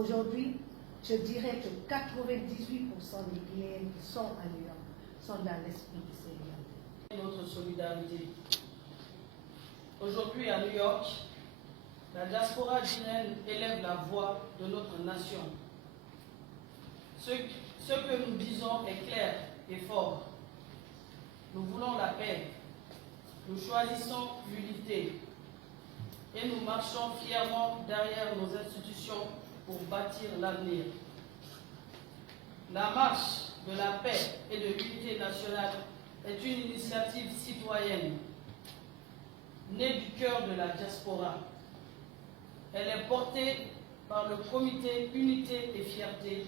Aujourd'hui, je dirais que 98% des Guinéens qui sont à New York sont dans l'esprit de solidarité. Notre solidarité. Aujourd'hui à New York, la diaspora guinéenne élève la voix de notre nation. Ce que nous disons est clair et fort. Nous voulons la paix. Nous choisissons l'unité. Et nous marchons fièrement derrière nos institutions pour bâtir l'avenir. La marche de la paix et de l'unité nationale est une initiative citoyenne née du cœur de la diaspora. Elle est portée par le comité Unité et Fierté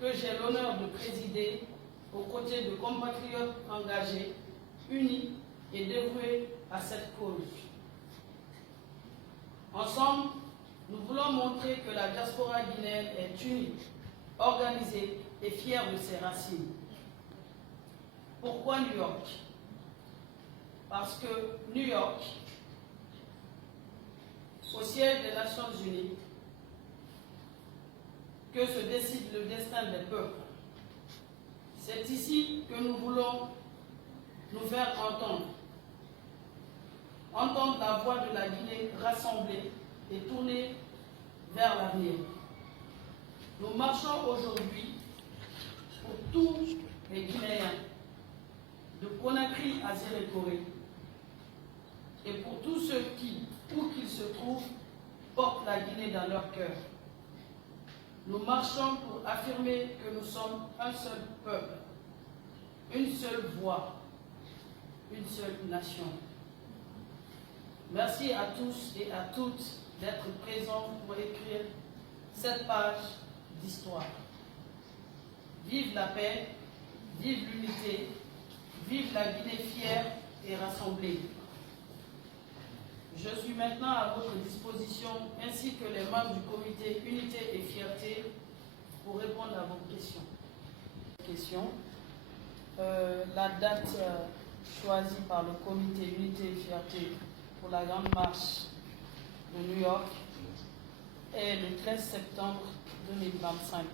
que j'ai l'honneur de présider aux côtés de compatriotes engagés, unis et dévoués à cette cause. Ensemble, nous voulons montrer que la diaspora guinéenne est unie, organisée et fière de ses racines. Pourquoi New York? Parce que New York, au siège des Nations Unies, que se décide le destin des peuples. C'est ici que nous voulons nous faire entendre. Entendre la voix de la Guinée rassemblée et tournée vers l'avenir. Nous marchons aujourd'hui pour tous les Guinéens, de Conakry à Zérékoré, et pour tous ceux qui, où qu'ils se trouvent, portent la Guinée dans leur cœur. Nous marchons pour affirmer que nous sommes un seul peuple, une seule voix, une seule nation. Merci à tous et à toutes d'être présents pour écrire cette page d'histoire. Vive la paix, vive l'unité, vive la Guinée fière et rassemblée. Je suis maintenant à votre disposition, ainsi que les membres du comité Unité et Fierté, pour répondre à vos questions. La date choisie par le comité Unité et Fierté pour la grande marche de New York est le 13 septembre 2025.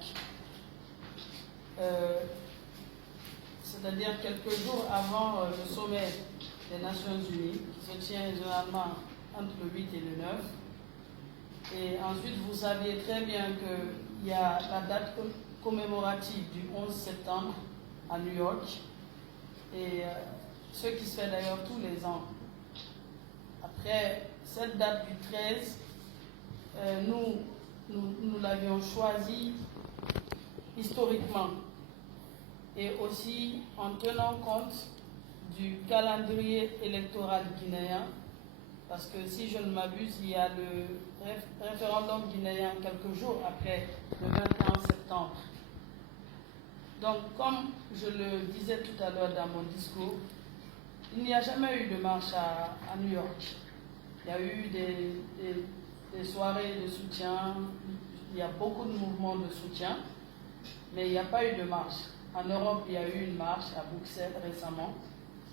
C'est-à-dire quelques jours avant le sommet des Nations Unies, qui se tient généralement entre le 8 et le 9. Et ensuite, vous saviez très bien qu'il y a la date commémorative du 11 septembre à New York, et ce qui se fait d'ailleurs tous les ans. Après cette date du 13, nous l'avions choisie historiquement et aussi en tenant compte du calendrier électoral guinéen, parce que si je ne m'abuse, il y a le référendum guinéen quelques jours après le 21 septembre. Donc, comme je le disais tout à l'heure dans mon discours, il n'y a jamais eu de marche à New York. Il y a eu des soirées de soutien, il y a beaucoup de mouvements de soutien, mais il n'y a pas eu de marche. En Europe, il y a eu une marche à Bruxelles récemment.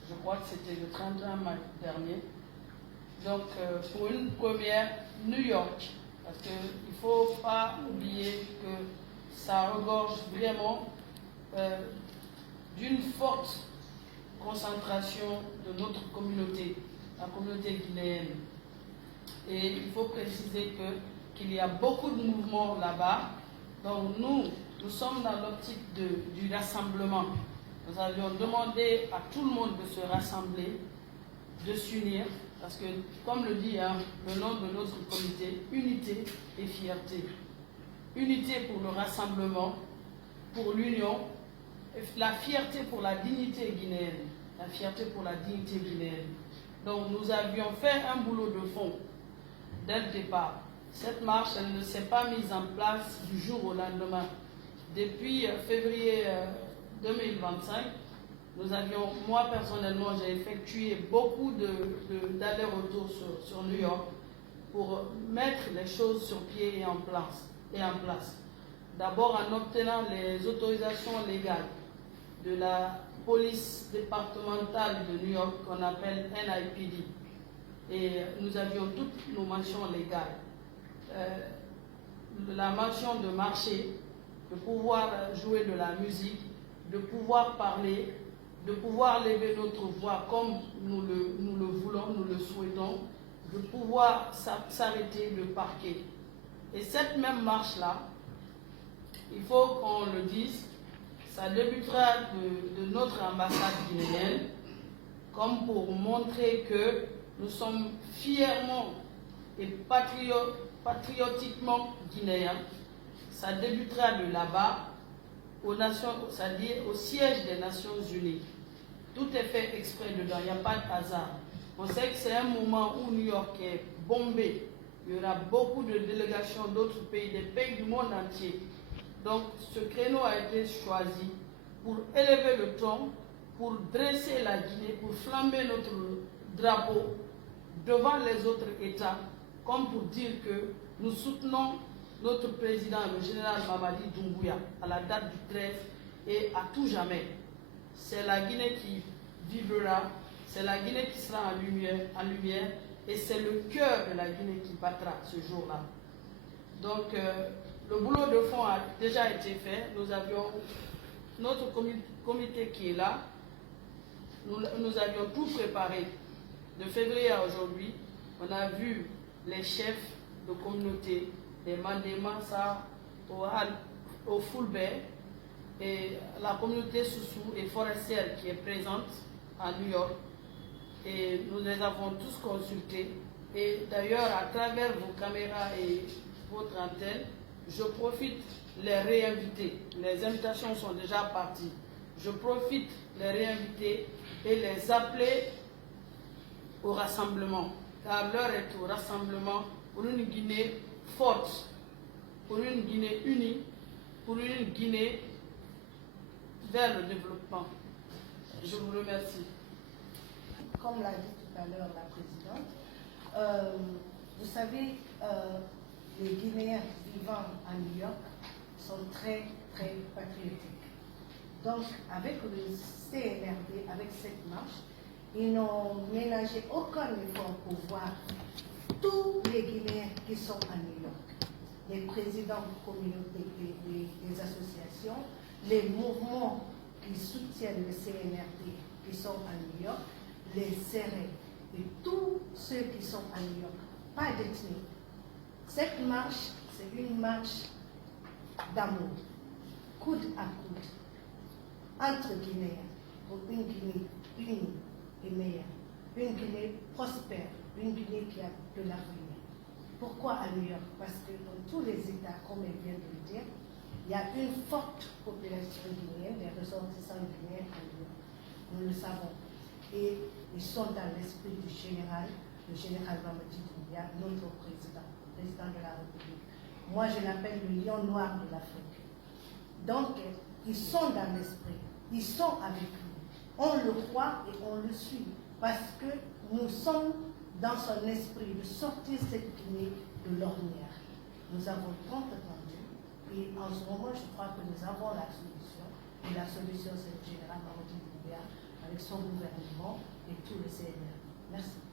Je crois que c'était le 31 mai dernier. Donc, pour une première, New York, parce qu'il ne faut pas oublier que ça regorge vraiment d'une forte concentration de notre communauté, la communauté guinéenne. Et il faut préciser qu'il y a beaucoup de mouvements là-bas. Donc, nous sommes dans l'optique du rassemblement. Nous avions demandé à tout le monde de se rassembler, de s'unir, parce que, comme le dit le nom de notre comité, unité et fierté. Unité pour le rassemblement, pour l'union, la fierté pour la dignité guinéenne. La fierté pour la dignité guinéenne. Donc nous avions fait un boulot de fond dès le départ. Cette marche, elle ne s'est pas mise en place du jour au lendemain. Depuis février 2025, nous avions, moi personnellement, j'ai effectué beaucoup d'allers-retours sur New York pour mettre les choses sur pied et en place. D'abord en obtenant les autorisations légales de la police départementale de New York qu'on appelle NIPD. Et nous avions toutes nos mentions légales. de la mention de marcher, de pouvoir jouer de la musique, de pouvoir parler, de pouvoir lever notre voix comme nous le voulons, nous le souhaitons, de pouvoir s'arrêter le parquet. Et cette même marche-là, il faut qu'on le dise, ça débutera de notre ambassade guinéenne, comme pour montrer que nous sommes fièrement et patriotiquement guinéens. Ça débutera de là-bas, c'est-à-dire au siège des Nations Unies. Tout est fait exprès dedans, il n'y a pas de hasard. On sait que c'est un moment où New York est bombé. Il y aura beaucoup de délégations d'autres pays, des pays du monde entier. Donc ce créneau a été choisi pour élever le ton, pour dresser la Guinée, pour flamber notre drapeau devant les autres États, comme pour dire que nous soutenons notre président, le général Mamadi Doumbouya, à la date du 13 et à tout jamais. C'est la Guinée qui vibrera, c'est la Guinée qui sera en lumière et c'est le cœur de la Guinée qui battra ce jour-là. Donc, le boulot de fond a déjà été fait. Nous avions notre comité qui est là. Nous avions tout préparé. De février à aujourd'hui, on a vu les chefs de communauté, des Mandéma, au Fulbert, et la communauté Soussou et forestière qui est présente à New York. Et nous les avons tous consultés. Et d'ailleurs, à travers vos caméras et votre antenne, je profite les réinviter. Les invitations sont déjà parties. Je profite les réinviter et les appeler au rassemblement. Car l'heure est au rassemblement pour une Guinée forte, pour une Guinée unie, pour une Guinée vers le développement. Je vous remercie. Comme l'a dit tout à l'heure la présidente, vous savez, les Guinéens vivant à New York sont très, très patriotiques. Donc, avec le CNRD, avec cette marche, ils n'ont ménagé aucun effort pour voir tous les Guinéens qui sont à New York, les présidents de communautés, des associations, les mouvements qui soutiennent le CNRD qui sont à New York, les CRE et tous ceux qui sont à New York, pas d'ethnie. Cette marche, c'est une marche d'amour, coude à coude, entre Guinéens, pour une Guinée unie et meilleure, une Guinée prospère, une Guinée qui a de l'avenir. Pourquoi à New York? Parce que dans tous les États, comme elle vient de le dire, il y a une forte population guinéenne, des ressortissants guinéens à New York. Nous le savons. Et ils sont dans l'esprit du général, le général Mamadi Doumbouya, notre président, le président de la République. Moi, je l'appelle le lion noir de l'Afrique. Donc, ils sont dans l'esprit, ils sont avec nous. On le croit et on le suit, parce que nous sommes dans son esprit de sortir cette Guinée de l'ornière. Nous avons tant attendu, et en ce moment, je crois que nous avons la solution. Et la solution, c'est le général Mamadi Doumbouya, avec son gouvernement et tout le CNR. Merci.